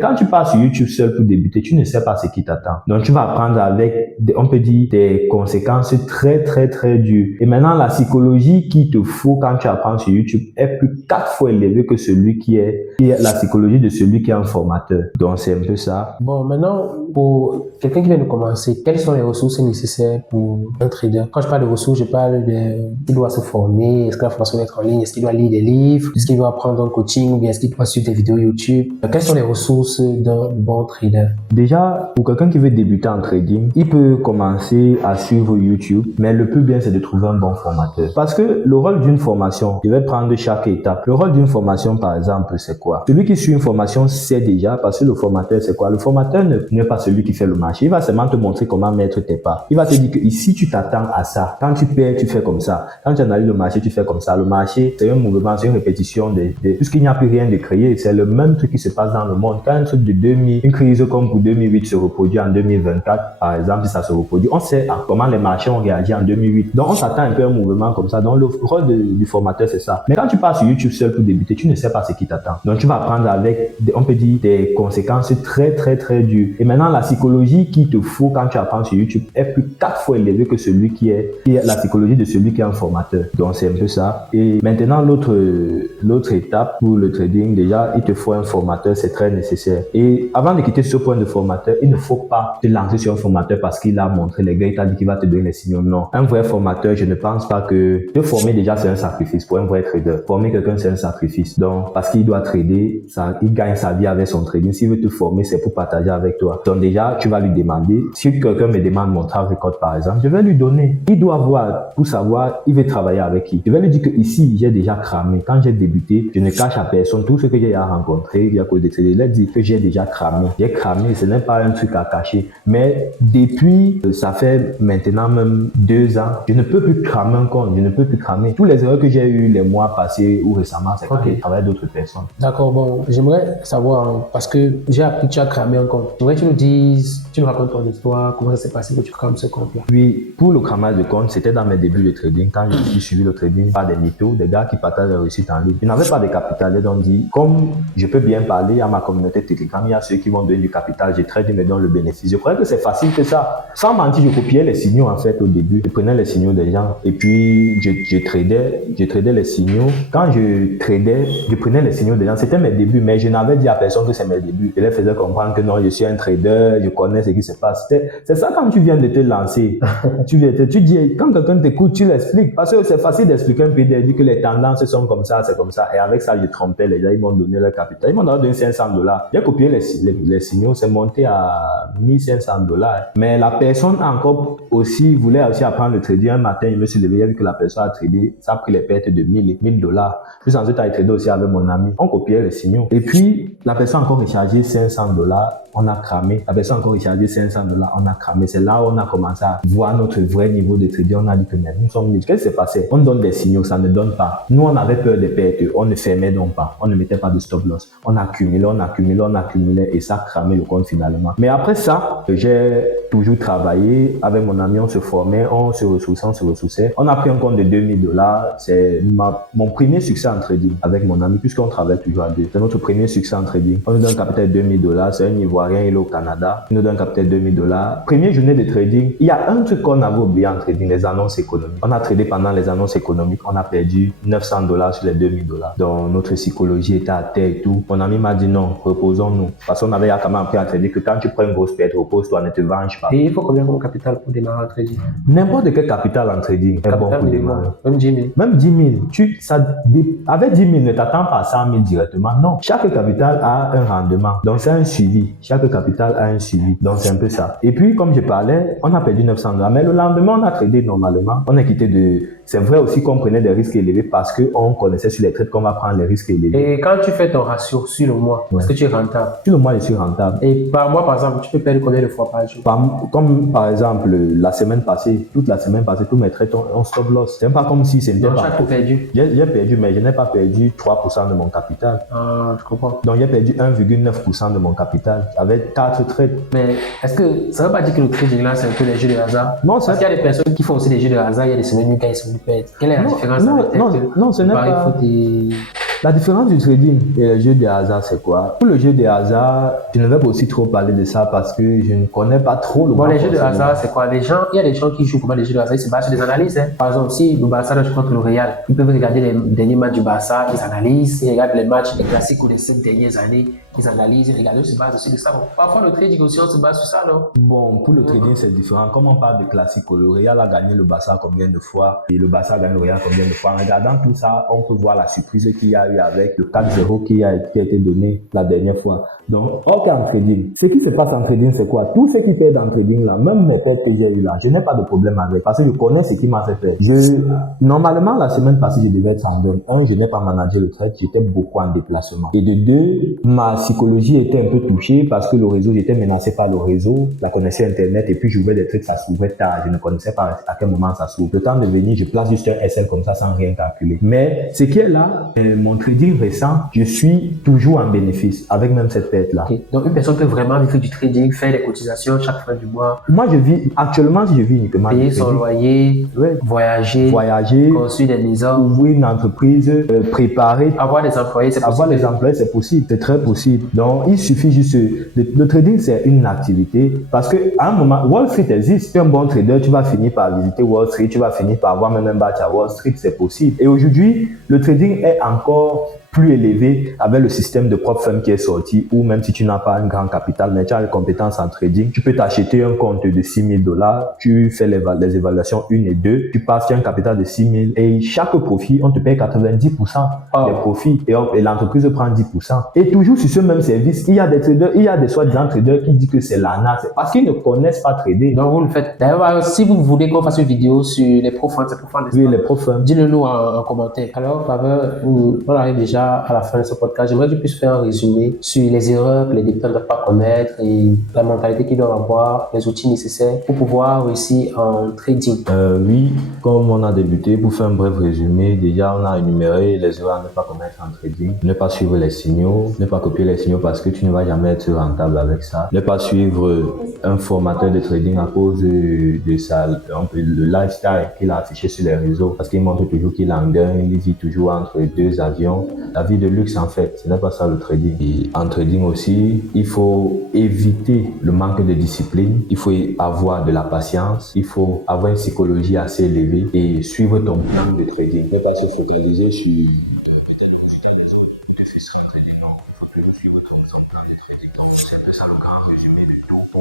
Quand tu pars sur YouTube seul pour débuter, tu ne sais pas ce qui t'attend. Donc, tu vas apprendre avec, on peut dire, des conséquences très, très, très dures. Et maintenant, la psychologie qu'il te faut quand tu apprends sur YouTube est plus 4 fois élevée que celui qui est la psychologie de celui qui est un formateur. Donc, c'est un peu ça. Bon, maintenant, pour quelqu'un qui vient de commencer, quelles sont les ressources nécessaires pour un trader? Quand je parle de ressources, je parle de, il doit se former, est-ce que la formation doit être en ligne, est-ce qu'il doit lire des livres, est-ce qu'il doit prendre un coaching, ou bien est-ce qu'il doit suivre des vidéos YouTube? Quelles sont les ressources d'un bon trader? Déjà, pour quelqu'un qui veut débuter en trading, il peut commencer à suivre YouTube, mais le plus bien, c'est de trouver un bon formateur. Parce que le rôle d'une formation, je vais prendre chaque étape. Le rôle d'une formation, par exemple, c'est quoi? Celui qui suit une formation sait déjà, parce que le formateur, c'est quoi? Le formateur n'est pas celui qui fait le marché. Il va seulement te montrer comment mettre tes pas. Il va te dire que ici, tu t'attends à ça. Quand tu perds, tu fais comme ça. Quand tu analyses le marché, tu fais comme ça. Le marché, c'est un mouvement, c'est une répétition puisqu'il n'y a plus rien de créé. C'est le même truc qui se passe dans le monde. Quand un truc de 2000, une crise comme pour 2008 se reproduit en 2024, par exemple, si ça se reproduit, on sait comment les marchés ont réagi en 2008. Donc, on s'attend un peu à un mouvement comme ça. Donc, le rôle du formateur, c'est ça. Mais quand tu pars sur YouTube seul pour débuter, tu ne sais pas ce qui t'attend. Donc, tu vas apprendre avec, on peut dire, des conséquences très, très, très dures. Et maintenant, la psychologie qu'il te faut quand tu apprends sur YouTube est plus 4 fois élevée que celui qui est la psychologie de celui qui est un formateur. Donc, c'est un peu ça. Et maintenant, l'autre étape pour le trading, déjà, il te faut un formateur, c'est très nécessaire. Et avant de quitter ce point de formateur, il ne faut pas te lancer sur un formateur parce qu'il a montré les gars, il t'a dit qu'il va te donner les signaux. Non. Un vrai formateur, je ne pense pas que te former déjà, c'est un sacrifice pour un vrai trader. Former quelqu'un, c'est un sacrifice. Donc, parce qu'il doit trader, il gagne sa vie avec son trading. S'il veut te former, c'est pour partager avec toi. Donc, déjà, tu vas lui demander. Si quelqu'un me demande mon track record, par exemple, je vais lui donner. Il doit voir pour savoir, il veut travailler avec qui. Je vais lui dire que ici, j'ai déjà cramé. Quand j'ai débuté, je ne cache à personne tout ce que j'ai rencontré. Il y a cause de trader. Il a dit que j'ai déjà cramé. J'ai cramé, ce n'est pas un truc à cacher. Mais depuis, ça fait maintenant même 2 ans, je ne peux plus cramer un compte. Je ne peux plus cramer. Tous les erreurs que j'ai eues les mois passés ou récemment, c'est quand je travaille d'autres personnes. D'accord, bon, j'aimerais savoir, parce que j'ai appris que tu as cramé un compte. J'aimerais que tu nous dises, tu nous racontes ton histoire, comment ça s'est passé que tu crames ce compte-là. Oui, pour le cramage de compte, c'était dans mes débuts de trading, quand je suis suivi le trading par des mythos, des gars qui partagent leur réussite en ligne. Je n'avais pas de capital, ils ont dit, comme je peux bien parler à ma communauté Telegram, il y a ceux qui vont donner du capital, je trade, ils me donnent le bénéfice. Je croyais que c'est facile que ça. Sans mentir, je copiais les signaux en fait au début. Je prenais les signaux des gens et puis je tradais les signaux. Quand je tradais, je prenais les signaux des gens. C'était mes débuts, mais je n'avais dit à personne que c'est mes débuts. Je les faisais comprendre que non, je suis un trader, je connais ce qui se passe. C'est ça quand tu viens de te lancer. tu dis, quand quelqu'un t'écoute, tu l'expliques. Parce que c'est facile d'expliquer un peu, de dire que les tendances sont comme ça, c'est comme ça. Et avec ça, je trompais les gens, ils m'ont donné leur capital. Ils m'ont donné $500. J'ai copié les signaux, c'est monté à $1,500. Mais la personne encore aussi voulait aussi apprendre le trading. Un matin, je me suis levé, j'ai vu que la personne a tradé, ça a pris les pertes de $1,000. Puis ensuite, j'ai tradé aussi avec mon ami. On copiait les signaux. Et puis, la personne a encore rechargé $500. On a cramé. La personne a encore rechargé $500. On a cramé. C'est là où on a commencé à voir notre vrai niveau de trading. On a dit que nous sommes nuls. Qu'est-ce qui s'est passé? On donne des signaux, ça ne donne pas. Nous, on avait peur des pertes. On ne fermait donc pas. On ne mettait pas de stop loss. On accumulait et ça a cramé le compte finalement. Mais après ça, j'ai toujours travaillé avec mon ami. On se formait, on se ressourçait. On a pris un compte de $2,000. C'est mon premier succès en trading avec mon ami puisqu'on travaille toujours à deux. C'est notre premier succès en trading. On nous donne un capital de $2,000. C'est un Ivoirien, il est au Canada. Il nous donne un capital de $2,000. Première journée de trading, il y a un truc qu'on avait oublié en trading, les annonces économiques. On a tradé pendant les annonces économiques. On a perdu $900 sur les $2,000. Donc, notre psychologie était à terre et tout. Mon ami m'a dit non, reposons-nous. Parce qu'on avait quand même appris à trader que quand tu prends une grosse perte, repose-toi, ne te venge pas. Et il faut combien comme capital pour démarrer en trading? N'importe quel capital en trading est bon pour démarrer. Même 10 000. Même 10 000. Avec 10 000, ne t'attends pas à 100 000 directement. Non. Chaque capital a un rendement. Donc, c'est un suivi. Chaque capital a un suivi. Donc, c'est un peu ça. Et puis, comme je parlais, on a perdu $900. Mais le lendemain, on a tradé normalement. On a quitté de... C'est vrai aussi qu'on prenait des risques élevés parce qu'on connaissait sur les trades qu'on va prendre les risques élevés. Et quand tu fais ton ratio sur le mois, est-ce que tu es rentable? Sur le mois, je suis rentable. Et par mois, par exemple, tu peux perdre combien de fois par jour? Comme par exemple, la semaine passée, toute la semaine passée, tous mes trades ont stop loss. C'est pas comme si c'était donc, tu as tout perdu? J'ai perdu, mais je n'ai pas perdu 3% de mon capital. Ah, je comprends. Donc, j'ai perdu 1,9% de mon capital avec 4 trades. Mais est-ce que ça ne veut pas dire que le trading là, c'est un peu des jeux de hasard? Non, parce qu'il y a des personnes qui font aussi des jeux de hasard, il y a des semaines où ils gagnent, des semaines où ils perdent. Quelle est la différence avec non, ce n'est pas... La différence du trading et le jeu de hasard, c'est quoi? Pour le jeu de hasard, je ne vais pas aussi trop parler de ça parce que je ne connais pas trop le Bon, les jeux de fonctionnement. hasard, c'est quoi? Il y a des gens qui jouent comme les jeux de hasard, ils se basent sur des analyses. Hein. Par exemple, si le Barça joue contre le Real, ils peuvent regarder les derniers matchs du Barça, ils analysent, ils regardent les matchs, les classiques ou les 5 dernières années, ils analysent, ils regardent, ils se basent aussi de ça. Bon, parfois, le trading aussi, on se base sur ça, non? Bon, pour le trading, c'est différent. Comme on parle de classique, le Real a gagné le Barça combien de fois et le Barça a gagné le Real combien de fois. En regardant tout ça, on peut voir la surprise qu'il y a eu avec le 4-0 qui a été donné la dernière fois. Donc, ok, en trading. Ce qui se passe en trading, c'est quoi? Tout ce qui fait dans trading là, même mes pertes que j'ai eu là, je n'ai pas de problème avec parce que je connais ce qui m'a fait peur. Normalement, la semaine passée, je devais être en donne. Un, je n'ai pas managé le trade, j'étais beaucoup en déplacement. Et de deux, ma psychologie était un peu touchée parce que le réseau, j'étais menacé par le réseau, la connexion Internet, et puis j'ouvrais des trucs, ça s'ouvrait tard. Je ne connaissais pas à quel moment ça s'ouvre. Le temps de venir, je place juste un SL comme ça sans rien calculer. Mais ce qui est là, mon trading récent, je suis toujours en bénéfice avec même cette perte-là. Okay. Donc, une personne peut vraiment vivre du trading, faire des cotisations chaque fin du mois. Moi, actuellement, je vis uniquement payer son loyer, voyager, construire des maisons, ouvrir une entreprise, préparer, avoir des employés, c'est possible. Avoir des employés, c'est possible, c'est très possible. Donc, il suffit juste, le trading, c'est une activité parce que à un moment, Wall Street existe. Tu es un bon trader, tu vas finir par visiter Wall Street, tu vas finir par avoir même un batch à Wall Street, c'est possible. Et aujourd'hui, le trading est encore plus élevé avec le système de prop firm qui est sorti, ou même si tu n'as pas un grand capital, mais tu as les compétences en trading, tu peux t'acheter un compte de $6,000, tu fais les évaluations 1 et 2, tu passes, tu as un capital de 6,000 et chaque profit, on te paye 90% des profits et l'entreprise prend 10%. Et toujours sur ce même service, il y a des traders, il y a des soi-disant traders qui disent que c'est l'arnaque, c'est parce qu'ils ne connaissent pas trader. Donc vous le faites. D'ailleurs, si vous voulez qu'on fasse une vidéo sur les prop firms, c'est pour faire oui, les prop firms. Dites-le nous en commentaire. Alors, Faveur, on arrive déjà à la fin de ce podcast. J'aimerais que tu puisses faire un résumé sur les erreurs que les débutants ne doivent pas commettre et la mentalité qu'ils doivent avoir, les outils nécessaires pour pouvoir réussir en trading. Oui, comme on a débuté, pour faire un bref résumé, déjà on a énuméré les erreurs à ne pas commettre en trading. Ne pas suivre les signaux, ne pas copier les signaux parce que tu ne vas jamais être rentable avec ça. Ne pas suivre un formateur de trading à cause de ça, le lifestyle qu'il a affiché sur les réseaux parce qu'il montre toujours qu'il en gagne, il vit toujours entre deux avions. La vie de luxe en fait, ce n'est pas ça le trading. Et en trading aussi, il faut éviter le manque de discipline, il faut avoir de la patience, il faut avoir une psychologie assez élevée et suivre ton plan de trading. Ne pas se focaliser sur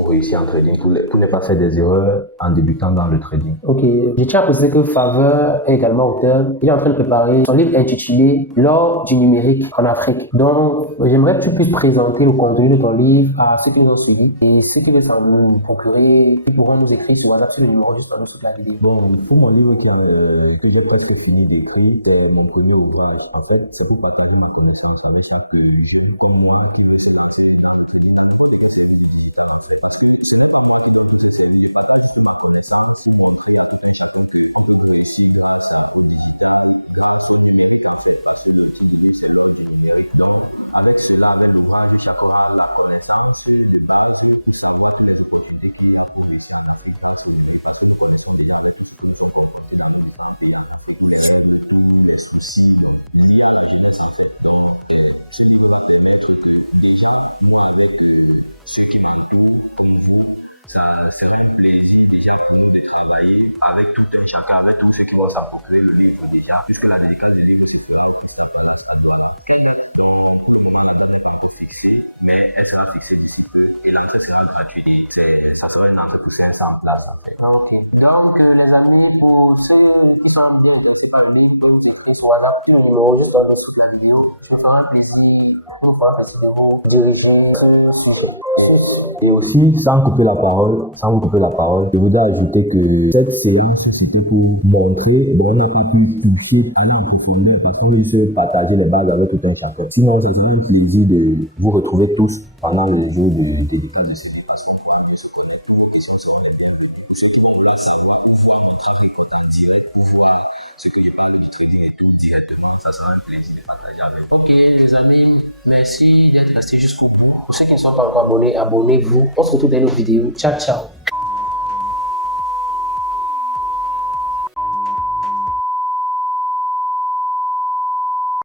réussir en trading pour ne pas faire des erreurs en débutant dans le trading. Ok, je tiens à préciser que Faveur est également auteur. Il est en train de préparer son livre intitulé L'or du numérique en Afrique. Donc, j'aimerais que tu puisses présenter le contenu de ton livre à ceux qui nous ont suivis et ceux qui veulent s'en procurer, qui pourront nous écrire sur WhatsApp, c'est le numéro juste en dessous de la vidéo. Bon, pour mon livre que j'ai presque fini d'écrire, c'est mon premier ouvrage. En fait, c'est pour partager ma connaissance avec ça que les jeunes comme moi qui veulent s'intéresser à la donc, avec cela, avec l'ouvrage, chacun aura la connaissance de base qui savoir faire le quotidien qu'il y a pour avec tout un chacun, avec tous ceux qui vont s'approprier le livre déjà, puisque la dédicace du livre c'est sera mais elle sera fixée d'ici peu et l'entrée sera gratuite. Ça sera un entretien sans place. Ok. Donc les amis, pour ceux qui sont bien, donc c'est pas le livre, donc pour avoir plus de numéros dans toute la vidéo, ce sera un plaisir pour voir vraiment et aussi, sans couper la parole, je voudrais ajouter que cette séance, c'était pour montrer, on n'a pas pu pousser à la profondeur parce qu'il faut partager les bases avec tout un chacun. Sinon, ça sera un plaisir de vous retrouver tous pendant le jeu de temps de cette façon. Ce que je parle du trading et tout directement, ça sera un plaisir de partager avec vous. Ok les amis, merci d'être restés jusqu'au bout. Pour ceux qui ne sont pas encore abonnés, abonnez-vous. On se retrouve dans une autre vidéo. Ciao, ciao.